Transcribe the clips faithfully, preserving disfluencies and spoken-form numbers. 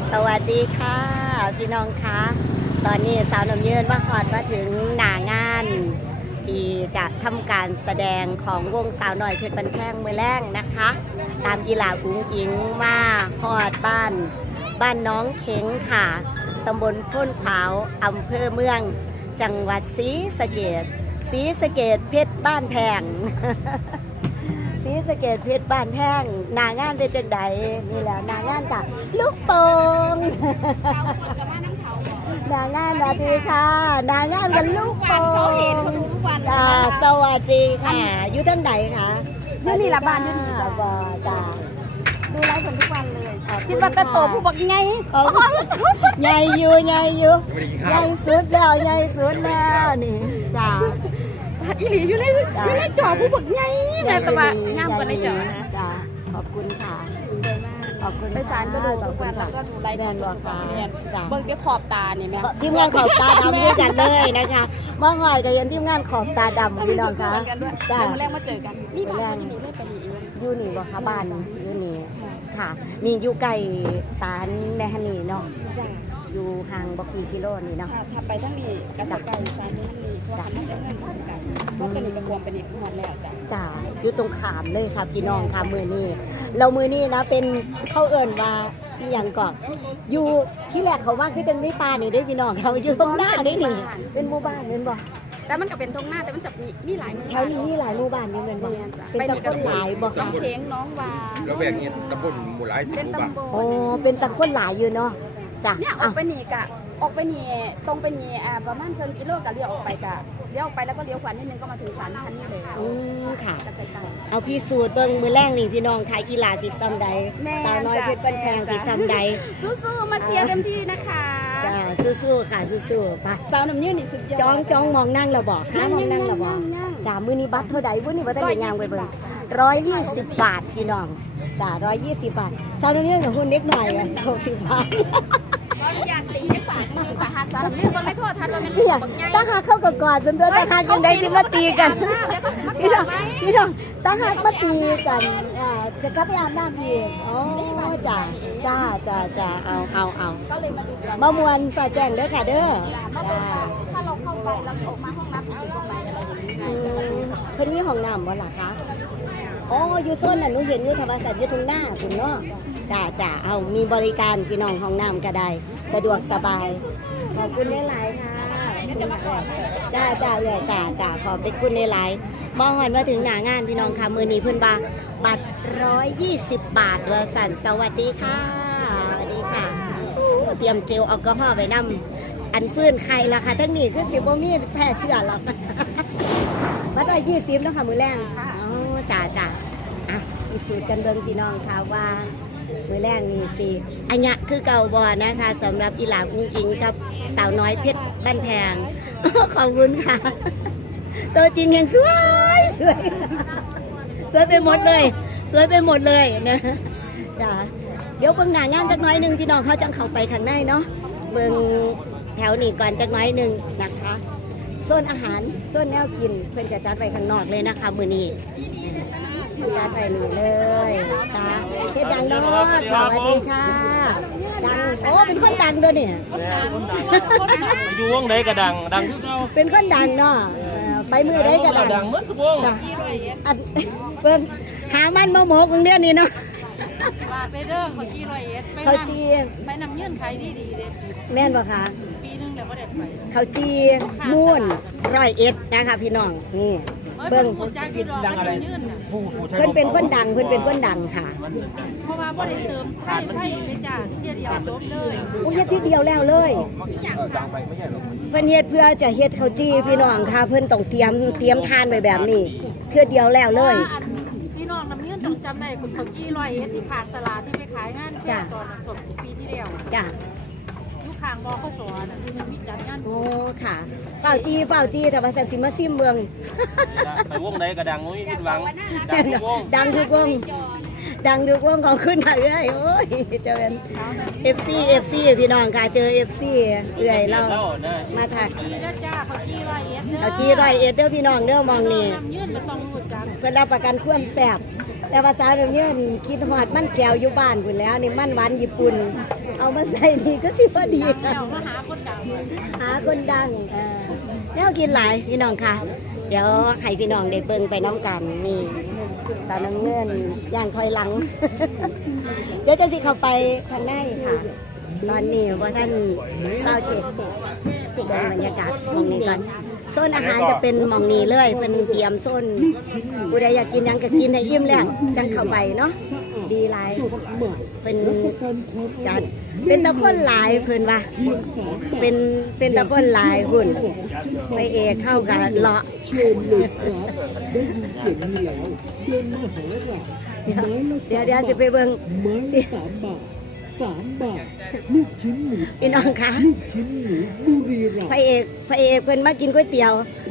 สวัสดีค่ะพี่น้องคะตอนนี้สาวน้ำเยืนมาหอดมาถึงหน้างานที่จะทำการแสดงของวงสาวหน่อยเพชรบันแพงมือแรงนะคะ ตามอีหลาบุงอิงมาหอดบ้านบ้านน้องเข็งค่ะตำบลพ้นขวาวอำเภอเมืองจังหวัดศรีสะเกษศรีสะเกษเพชรบ้านแพง ศรีสะเกษเพชรบ้านแพงนางานเป็นจังใดนี่แหละนางานจ้ะลูกโป่ง นางานสวัสดีค่ะนางานกันลูกโป่งจ้าสวัสดีค่ะอยู่ทั้งใดคะอยู่นี่ละบ้านอยู่นี่บ่จ้าดูไลฟ์ผลทุกวันเลยคิดว่าตะโตผู้บอกยังไงใหญ่อยู่ใหญ่อยู่ใหญ่สุดแล้วใหญ่สุดแล้วนี่จ้าอีหลีอยู่ในอยู่ในจอผู้บอกไงแม่ตะบะงามกว่าในจอนะจ้าขอบคุณค่ะขอบคุณไปศาลก็ดูทุกวันแล้วก็ดูไลฟ์แดนบอกค่ะจ้าเบิ่งแค่ขอบตานี่แม่ทีมงานขอบตาดำด้วยกันเลยนะคะมาหอยกับยันทีมงานขอบตาดำพี่น้องคะจ้ามาแรกมาเจอกันนี่บ้านอยู่นี่ได้ไปนี่อยู่นี่บ่คะบ้านอยู่นี่ค่ะนี่อยู่ใกล้ศาลแม่ฮันนี่เนาะอยู่ห่างบ่กี่กิโลนี่เนาะถ้าไปทั้งนี้กระสไกศาลนี่นี่เพราะว่ามันจะเงินกันเพราะเป็นกระบวนเป็นอีกหมดแล้วจ้ะจ้าอยู่ตรงขามเลยค่ะพี่น้องค่ะมือนี้เรามือนี้นะเป็นเข้าเอิญว่าอีหยังก่อนอยู่ที่แรกเขาว่าคือจังไม่ปลานี่ได้พี่น้องเขาอยู่ตรงหน้าได้นี่เป็นหมู่บ้านเห็นบ่แต่มันก็เป็นตรงหน้าแต่มันจะมีมีหลายแถวนี้มีหลายหมู่บ้านนี่เหมือนบ่เป็นตำบลหลายบ่คะน้องเทงน้องวาแล้วแบ่งนี้ตำบลหมู่หลายสิบหมู่บ้านโอ้เป็นตำบลหลายอยู่เนาะจ้ะเนี่ยออกไปนี่กะออกไปนี่ตรงไปนี่อ่าประมาณครึ่งกิโลกะเลี้ยวออกไปกะเลี้ยวออกไปแล้วก็เลี้ยวขวานิดนึงก็มาถึงศาลท่านนี่เลยอืมค่ะเอาพี่สูตรเบิ่งมือแรงนี่พี่น้องทายอีหลาสิซ้ำใดสาวน้อยเพชรบ้านแพงสิซ้ำใดสู้ๆมาเชียร์เต็มที่นะคะจ้าสู้ๆค่ะสู้ๆไปสาวน้ำยืนนี่สุดยอดจ้องจ้องมองนั่งเราบอกหามองนั่งเราบอกจ้ามือนี้บัตรเท่าใดมื้อนี้บ่ทันได้ย่างไปเบิ่งร้อยยี่สิบบาทพี่น้องจ้าร้อยยี่สิบบาทสาวน้ำยืนกับหุ้นเล็กหน่อยอ่ะหกสิบบาทอยากตีให้ฝาดมือฝาหาสารเรื่องก็ไม่โทษทันเราไม่เนี่ยตั้งหาเข้ากับก่อนจนตัวตั้งหาจังได้สิมาตีกันพี่น้องพี่น้องตั้งหามาตีกันอ่าจะกลับไปอาบน้ำอีกอ๋อจ้าจ้าจ้าจ้าเอาเอาเอามามวนฝากแจ้งเด้อค่ะเด้อจ้าถ้าเราเข้าไปเราออกมาห้องน้ำอยู่ตรงไหนอะไรอย่างนี้เพิ่นมีห้องน้ำบ่ล่ะคะอ๋ออยู่โซนน่ะหนูเห็นอยู่ธรรมศาสตร์อยู่ตรงหน้าคุณเนาะจ้าจ้าเอามีบริการพี่น้องห้องน้ำก็ได้สะดวกสบายขอบคุณหลายๆค่ะจ้าจ้าเลยจ้าจ้าขอบคุณหลายๆมองหันมาถึงหน้างานพี่น้องค่ะมือนี้เพิ่นบาบัตรร้อยยี่สิบบาทเวอร์สันสวัสดีค่ะสวัสดีค่ะเตรียมเจลแอลกอฮอล์ไว้นำอันฟื้นไข่ละค่ะทั้งนี้คือสิบ่มีแพร่เชื้อหรอกมาต่อยี่สิบแล้วค่ะมือแรงอ๋อจ้าจ้าอ่ะพิสูจน์กันเบิ่งพี่น้องค่ะว่ามือแรกนี่สิอันนี้คือเก่าบอนะคะสำหรับอีหลาอุ้งอิงกับสาวน้อยเพชรบ้านแพงขอบคุณค่ะตัวจริงยังสวยสวยสวยไปหมดเลยสวยไปหมดเลยนะจ้ะเดี๋ยวเบิ่งหน้างานจักน้อยหนึ่งพี่น้องเขาจังเข้าไปข้างในเนาะเบิ่งแถวนี้ก่อนจักน้อยหนึ่งนะคะโซนอาหารโซนแนวกินเพื่อนจะจัดไปข้างนอกเลยนะคะมือนี้จัดไปนี่เลยตาเฮ็ดดังเนาะสวัสดีค่ะดังโอ้เป็นคนดังด้วยเนี่ยอยู่วงใดก็ดังดังคือเก่าเป็นคนดังเนาะไปมือใดก็ดังดังเหมือนทุกวงอันเพิ่นหามันมาหมกของเดือนนี้เนาะว่าไปเด้อเขาจี้ร้อยเอ็ดเขาจี้ไปนำเงื่อนไขดีดีเด้แม่นบ่คะปีนึงแล้วบ่ได้ไปเขาจี้มูนร้อยเอ็ดนะคะพี่น้องนี่เบิ่งดังอะไรเพิ่นเป็นคนดังเพิ่นเป็นคนดังค่ะเพราะว่าบ่ได้เติมไฟไฟเลยจ้าเที่ยวเดียวจบเลยโอ้เฮ็ดทีเดียวแล้วเลยเพิ่นเฮ็ดเพื่อจะเฮ็ดข้าวจี้พี่น้องค่ะเพิ่นต้องเตรียมเตรียมทานไว้แบบนี้เทื่อเดียวแล้วเลยพี่น้องน้ำเงื่อนต้องจำได้คนข้าวจี้ร้อยเอ็ดที่ขาดตลาดที่ไปขายงานแค่ตอนสดปีที่แล้วจ้ะลูกค้างบอข้าวสอนที่มันมีจัดงานโอ้ค่ะเฝ้าจี้เฝ้าจี้แต่ว่าสันสิมาซิมเมืองไปวงใดก็ดังไม่ผิดหวังดังทุกวงดังทุกวงของขึ้นมาเอ้ยโอ้ยเจอเอฟซีเอฟซีพี่น้องค่ะเจอเอฟซีเอื่อยเรามาถักเอาจี้ร้อยเอ็ดเด้อพี่น้องเด้อมองนี่เพื่อรับประกันความแซ่บแต่ว่าสาวน้ำเยื่นคิดฮอดมันแก้วอยู่บ้านพุ่นแล้วนี่มันหวานญี่ปุ่น เอามาใส่นี่ก็สิพอดีค่ะหาคนดังเออแล้วกินหลายพี่น้องค่ะ เดี๋ยวให้พี่น้องได้เบิ่งไปน้องกันนี่สาวน้ำเยื่นย่างถอยหลัง เดี๋ยวจะสิเข้าไปข้างในค่ะ ตอนนี้ว่าท่านเศร้าเช็ดเดินบรรยากาศมองนี้ก่อนโซนอาหารจะเป็นหมองนี้เลยเป็นเตรียมโซนผู้ใดอยากกินหยังก็กินให้อิ่มแล้วจังเข้าไปเนาะดีหลายเป็นจัดเป็นตะคนหลายเพิ่นว่าเป็นเป็นตะคนหลายหุ่นไปเอกเข้ากับเลาะเชิญเลยครับได้ยินเสียงนี้แล้วเดินมาหาเราไม้ละเดี๋ยวสามเดี๋ยวบาจะทไปเบิ่งไม้ละสามบาทสามบาทลูกชิ้นหมูพี่น้องคะลูกชิ้นหมูบุรีรัมพระย์เอกพระเอกเพิ่นมากินก๋วยเตี๋ยว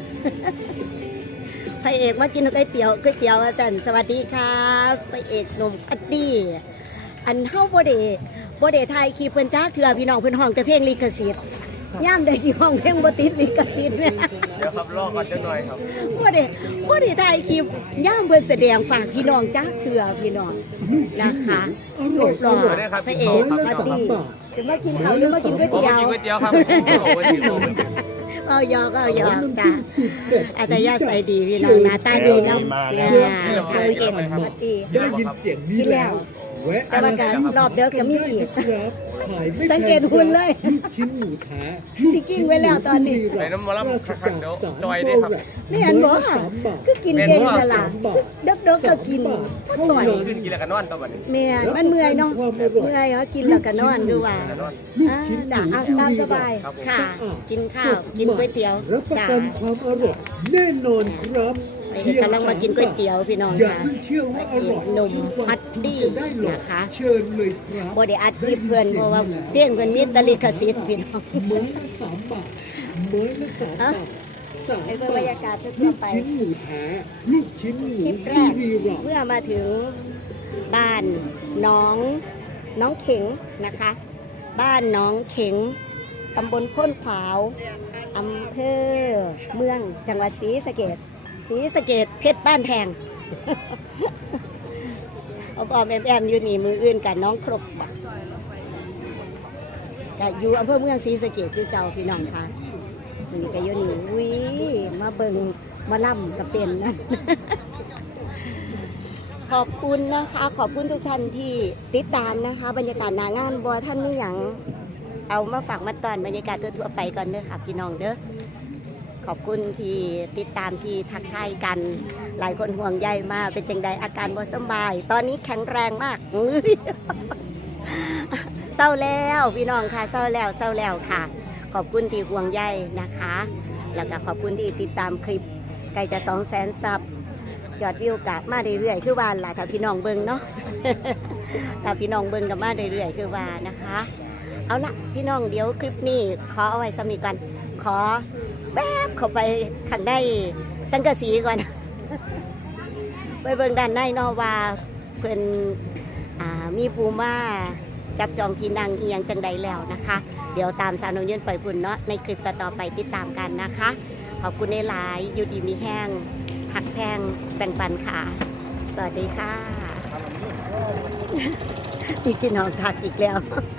พระเอกมากินก๋วยเตี๋ยวก๋วยเตี๋ยวสันสวัสดีครับพระเอกหนุ่มพัดดี้อันเฮาบ่ได้บ่ได้ถ่ายคลิปเพิ่นจ้าเถื่อพี่น้องเพิ่นห้องแต่เพลงลิขสิทธิ์ย่ามได้สิห้องเพลงบ่ติดลิขสิทธิ์เนี่ยเดี๋ยวครับรอก่อนจังหน่อยครับบ่ได้บ่ได้ถ่ายคลิปย่ามเพิ่นแสดงฝากพี่น้องจ้าเถื่อพี่น้องนะคะรูปหล่อพระเอกพัดดี้จะมากินข้าวหรือมากินก๋วยผมเตี๋มายวกินก๋วยเตี๋ยวครับผมมากินก๋วยเตี๋ยวเอายอกเอายอกจ้าอาตยาใส่ดีพี่น้องหน้าตาดีเนาะเนี่ยทางวิเกตพัดดี้ได้ยินเสียงนี้กินแล้แล้ว วแวะแต่ว่าการรอบเดียวก็มีอีกครับขายไม่แพสังเกตหุ่นเลยลูกชิ้นหมูแท้สิกิ้งไว้แล้วตอนนี้ไปน้ำมะลำคักๆเดี๋ยวจอยได้ครับนี่อันบอกว่าก็กินเก่งตลาดเด็กๆก็กินก็ต่อยขึ้นกินแล้วก็นอนต่อบัดนี้เมียมันเมื่อยเนาะเมื่อยเหรอกินแล้วก็นอนคือว่าอ่าจ้ะเอาตามสบายค่ะ กินข้าวกินก๋วยเตี๋ยวรับประจ้ะกันความอร่อยแน่นอนครับไอ้กำลังมากินก๋วยเตี๋ยวพี่น้องอย่าค่ะเพิ่งเชื่อว่าอร่อยหนุ่มทุกวัพัดดี้จะได้หรอกนะคะเชิญเลยครับบ่ได้อัดคลิปเพื่อนเพราะว่าเพี้ยนเพื่อนมีแตลิขสิทธิ์พี่น้องไม้ละสามบาทไม้ละสามอ่ะบาทสามไปเบิ่งบาบรรทยากาศทั่ลูวกๆไปชิ้นหมูแท้ลูกชิ้นหมูคลิปแรบุกรีรัมย์เมื่อมาถึงบ้านน้องน้องเข็งนะคะ บ้านน้องเข็งตำบลโพ้นขวาวอำเภอเมืองจังหวัดศรีสะเกษศรีสะเกษเพชรบ้านแพง เอาปอมแอมแอมอยู่นี่มืออื่นกับน้องครบบ่ะก็อยู่อำเภอเมืองศรีสะเกษคือเก่าพี่น้องค่ะนี่ก็อยู่นี่วิมาเบิงมาล่ำกับเป็นนะ ขอบคุณนะคะ ขอบคุณทุกท่านที่ติดตามนะคะ บรรยากาศหนางานบัวท่านนี่อย่างเอามาฝากมาตอนบรรยากาศทั่วๆไปก่อนเด้อค่ะพี่น้องเด้อขอบคุณที่ติดตามที่ทักทายกัน หลายคนห่วงใยมาเป็นจังใดอาการบ่สบาย ตอนนี้แข็งแรงมาก อื้อเศร้าแล้วพี่น้องค่ะเศร้าแล้วเศร้าแล้วค่ะ ขอบคุณที่ห่วงใยนะคะ แล้วก็ขอบคุณที่ติดตามคลิปใกล้จะสองแสนซับยอดวิวกะมาเรื่อยๆคือว่าล่ะถ้าพี่น้องเบิ่งเนาะ ถ้าพี่น้องเบิ่งกับมาเรื่อยๆคือว่านะคะ เอาละพี่น้องเดี๋ยวคลิปนี้ขอเอาไว้สำนีก่อนขอแป๊บเข้าไปขันได้สังกะสีก่อน ไปเบิ่งด้านในเนาะว่าเพิ่นอ่ามีภูมาจับจองที่นั่งเอียงจังใดแล้วนะคะ เดี๋ยวตามสาวน้องยืนปล่อยพุ่นเนาะในคลิปต่อๆไปติดตามกันนะคะ ขอบคุณในหลายๆอยู่ดีมีแห้งหักแพงแบ่งปันค่ะ สวัสดีค่ะ พี่น้องทักอีกแล้ว